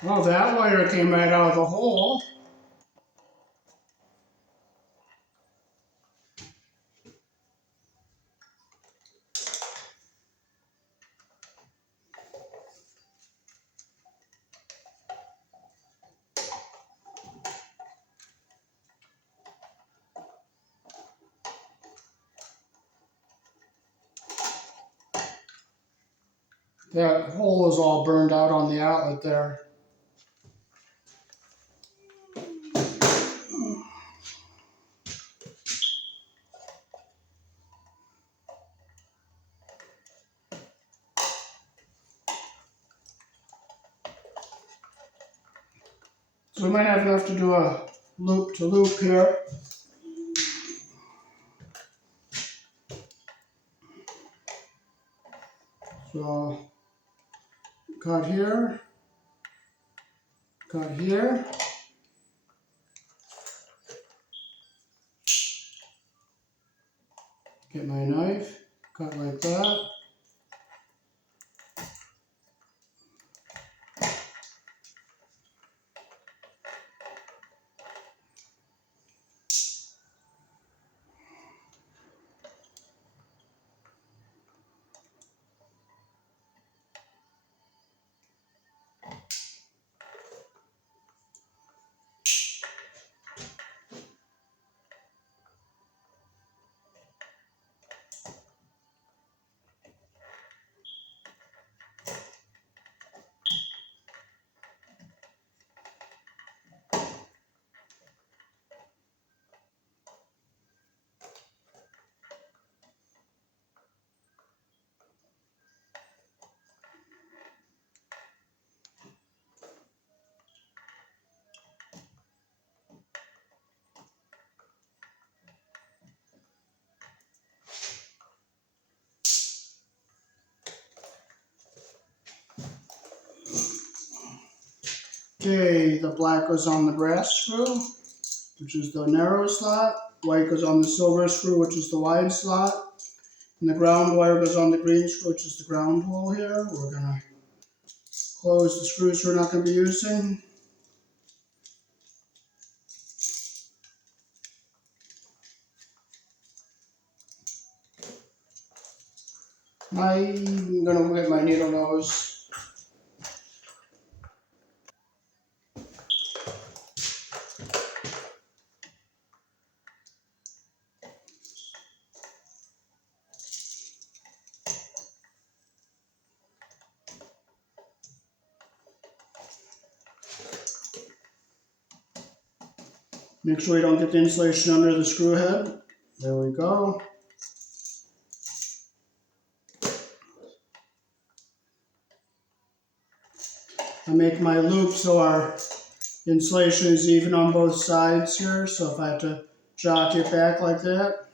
Well, that wire came right out of the hole. That hole is all burned out on the outlet there. So we might have enough to do a loop to loop here. So cut here, cut here. Get my knife, cut like that. Okay, the black goes on the brass screw, which is the narrow slot. White goes on the silver screw, which is the wide slot. And the ground wire goes on the green screw, which is the ground hole here. We're going to close the screws we're not going to be using. I'm going to get my needle nose. Make sure you don't get the insulation under the screw head. There we go. I make my loop so our insulation is even on both sides here. So if I have to jock it back like that.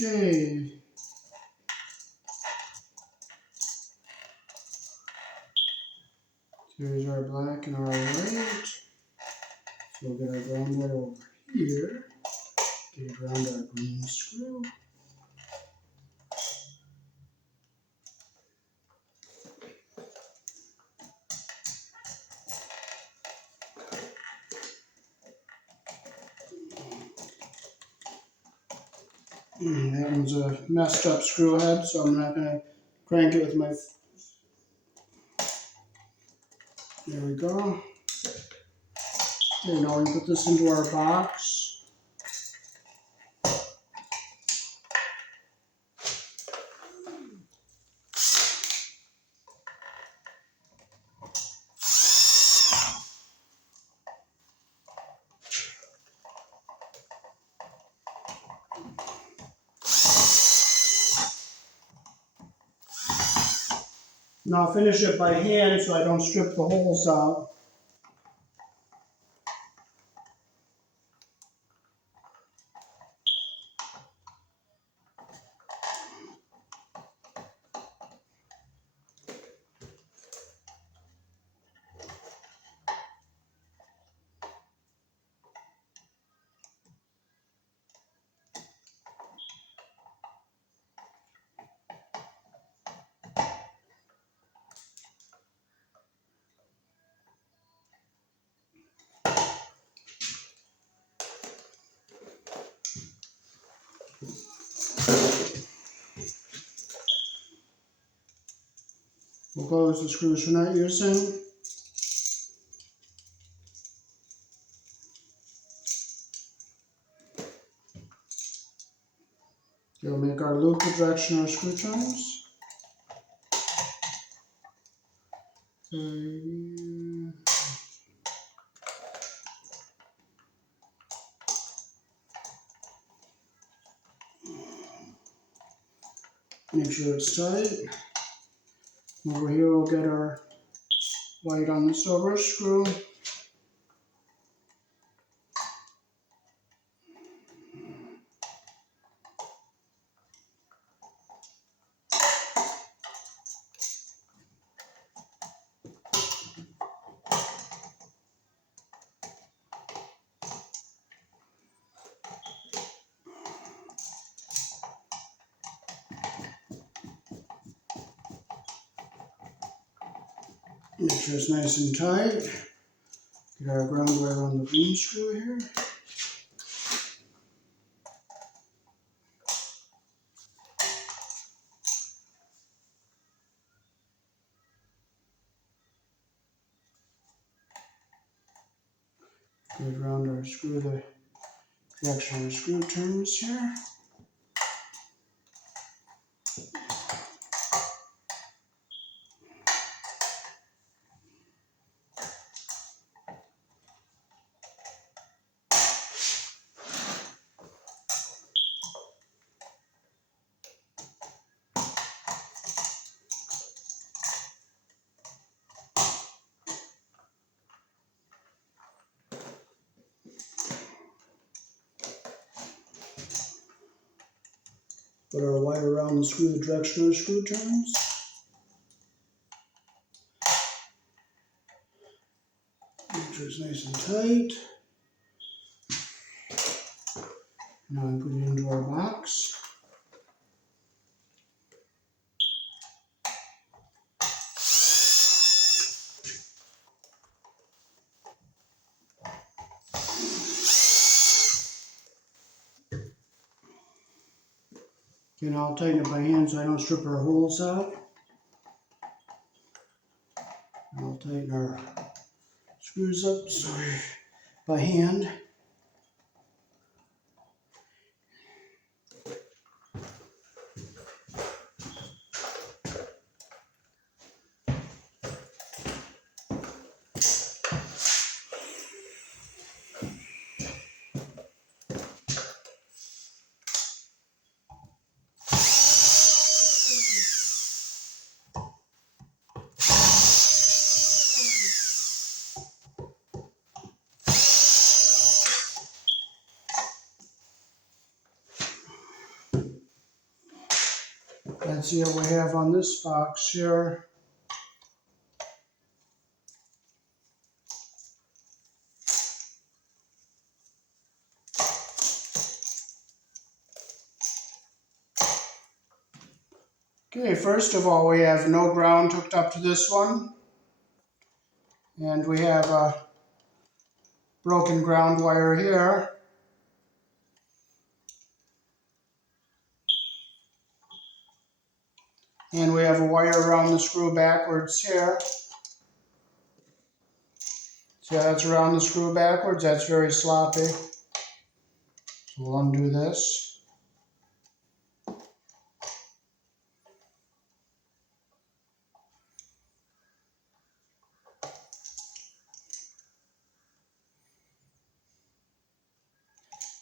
Okay. Here's our black and our white. So we'll get our ground wire over here. Get it around our green screw. That one's a messed up screw head, so I'm not going to crank it with my... There we go. Okay, now we put this into our box. Now I'll finish it by hand so I don't strip the holes out. We'll close the screws we're not using. We'll make our loop the direction of our screw turns. Make sure it's tight. Over here we'll get our white on the silver screw. Make sure it's nice and tight. Get our ground wire on the green screw here. Get around our screw, the direction our screw turns here. Put our wire around the screw, the direction our screw turns. Make sure it's nice and tight. Now we put it into our box. Okay, now I'll tighten it by hand so I don't strip our holes out. And I'll tighten our screws up by hand. Let's see what we have on this box here. Okay, first of all, we have no ground hooked up to this one. And we have a broken ground wire here. And we have a wire around the screw backwards here. See how that's around the screw backwards? That's very sloppy. So we'll undo this.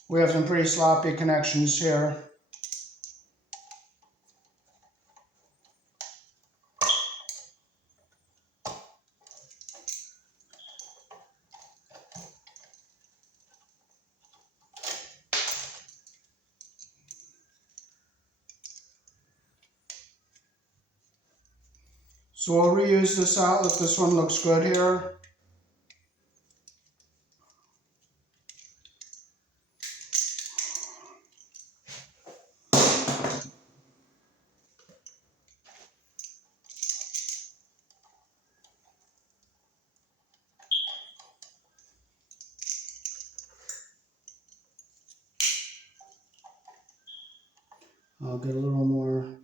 We have some pretty sloppy connections here. So we'll reuse this outlet. This one looks good here. I'll get a little more.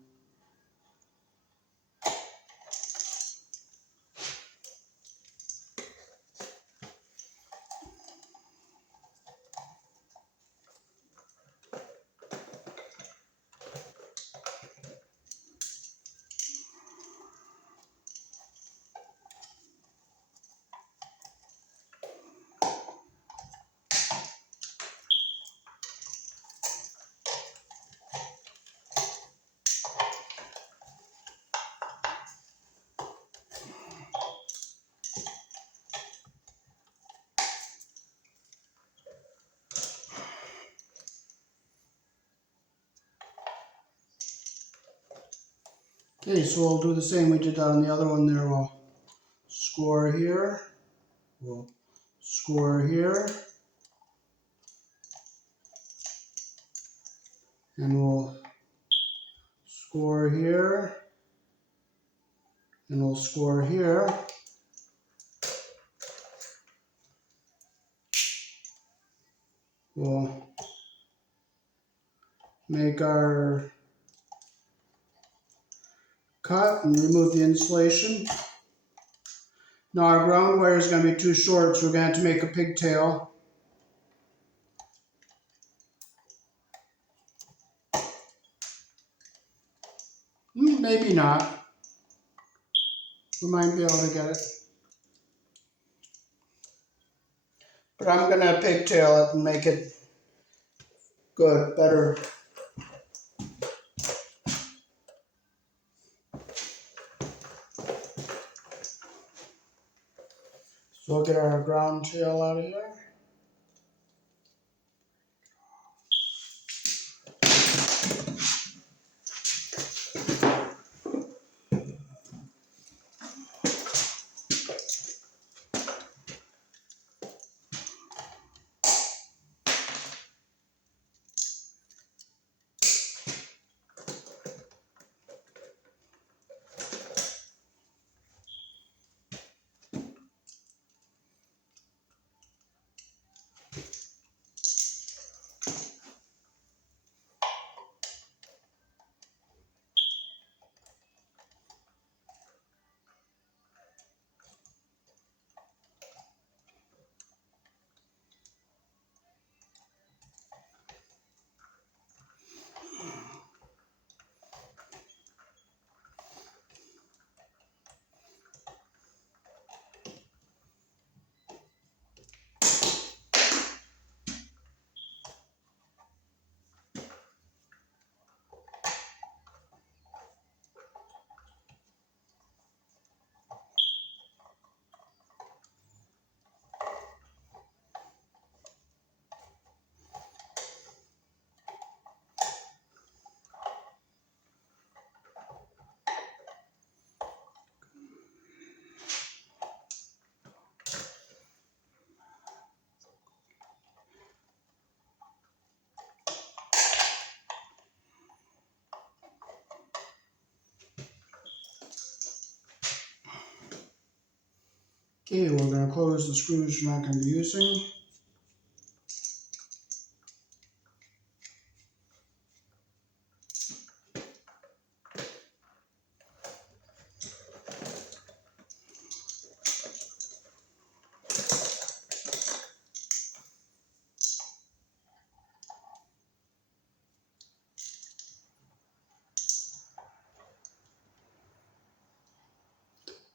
Okay, so we'll do the same we did on the other one there. We'll score here. We'll score here. And we'll score here. And we'll score here. We'll make our cut and remove the insulation. Now our ground wire is going to be too short, so we're going to have to make a pigtail. Maybe not. We might be able to get it. But I'm going to pigtail it and make it good, better. So we'll get our ground tail out of here. Okay, we're going to close the screws we're not going to be using.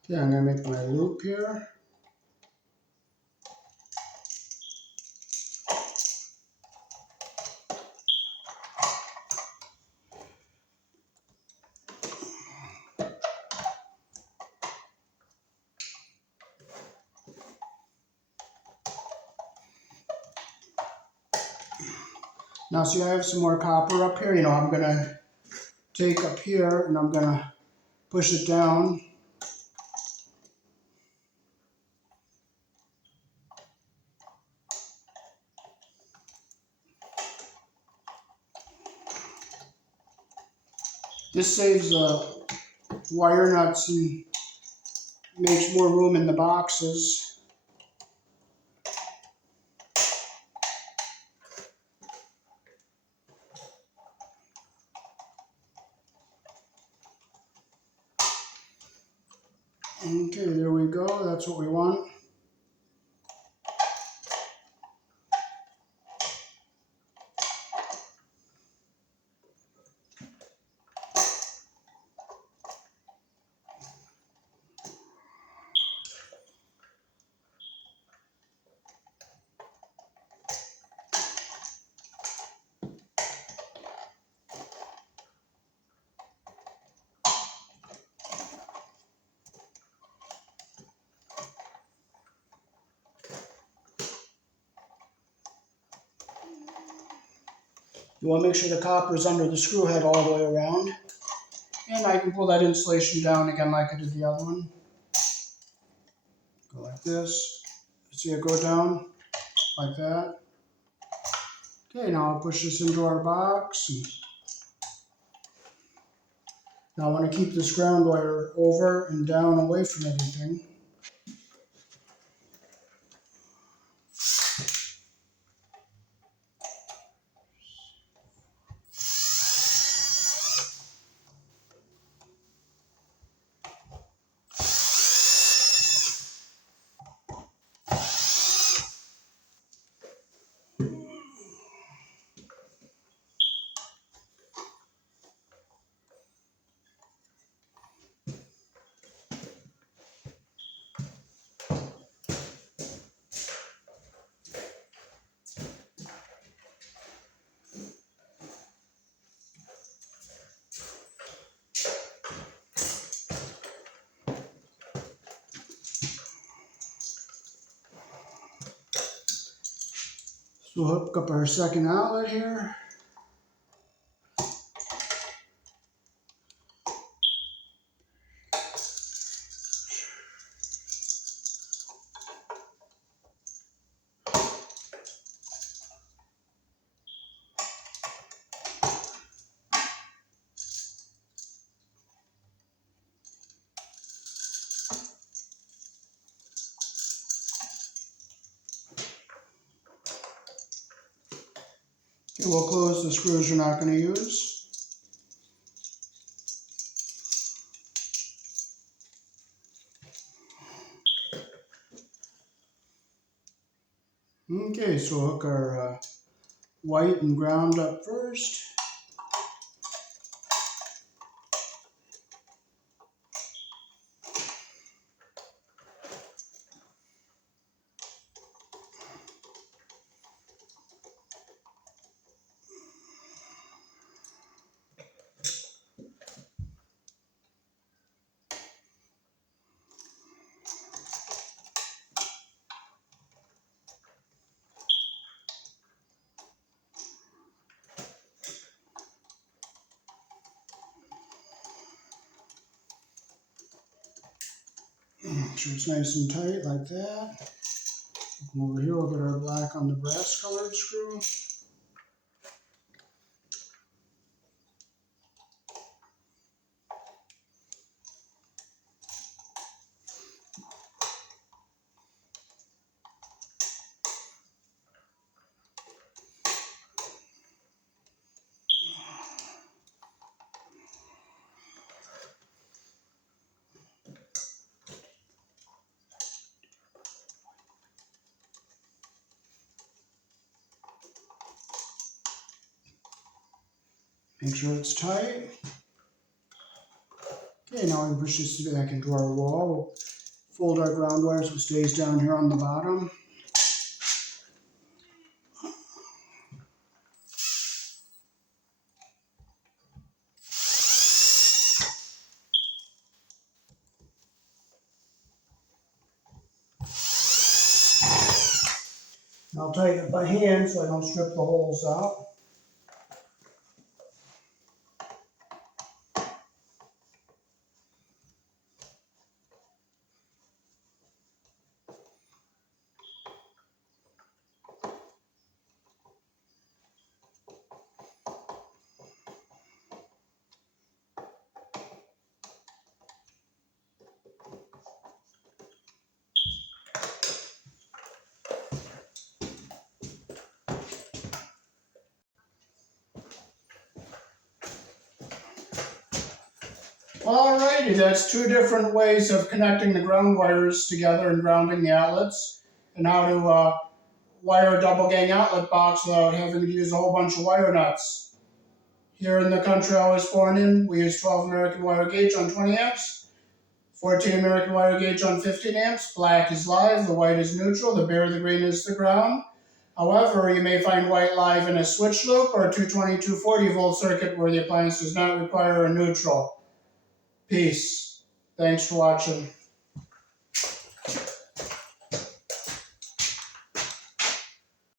Okay, I'm going to make my loop here. Now see, I have some more copper up here. I'm going to take up here and I'm going to push it down. This saves wire nuts and makes more room in the boxes. Okay, there we go. That's what we want. You want to make sure the copper is under the screw head all the way around. And I can pull that insulation down again like I did the other one. Go like this. See it go down like that. Okay, now I'll push this into our box. Now I want to keep this ground wire over and down away from everything. So we'll hook up our second outlet here. Okay, we'll close the screws we're not going to use. Okay, so we'll hook our white and ground up first. Make sure it's nice and tight like that. Come over here, we'll get our black on the brass colored screw. Make sure it's tight. Okay, now we push this back into our wall. We'll fold our ground wire so it stays down here on the bottom. And I'll tighten it by hand so I don't strip the holes out. Alrighty, that's two different ways of connecting the ground wires together and grounding the outlets, and how to wire a double gang outlet box without having to use a whole bunch of wire nuts. Here in the country I was born in, we use 12 American wire gauge on 20 amps, 14 American wire gauge on 15 amps. Black is live, the white is neutral, the bare, the green is the ground. However, you may find white live in a switch loop or a 220, 240 volt circuit where the appliance does not require a neutral. Peace. Thanks for watching.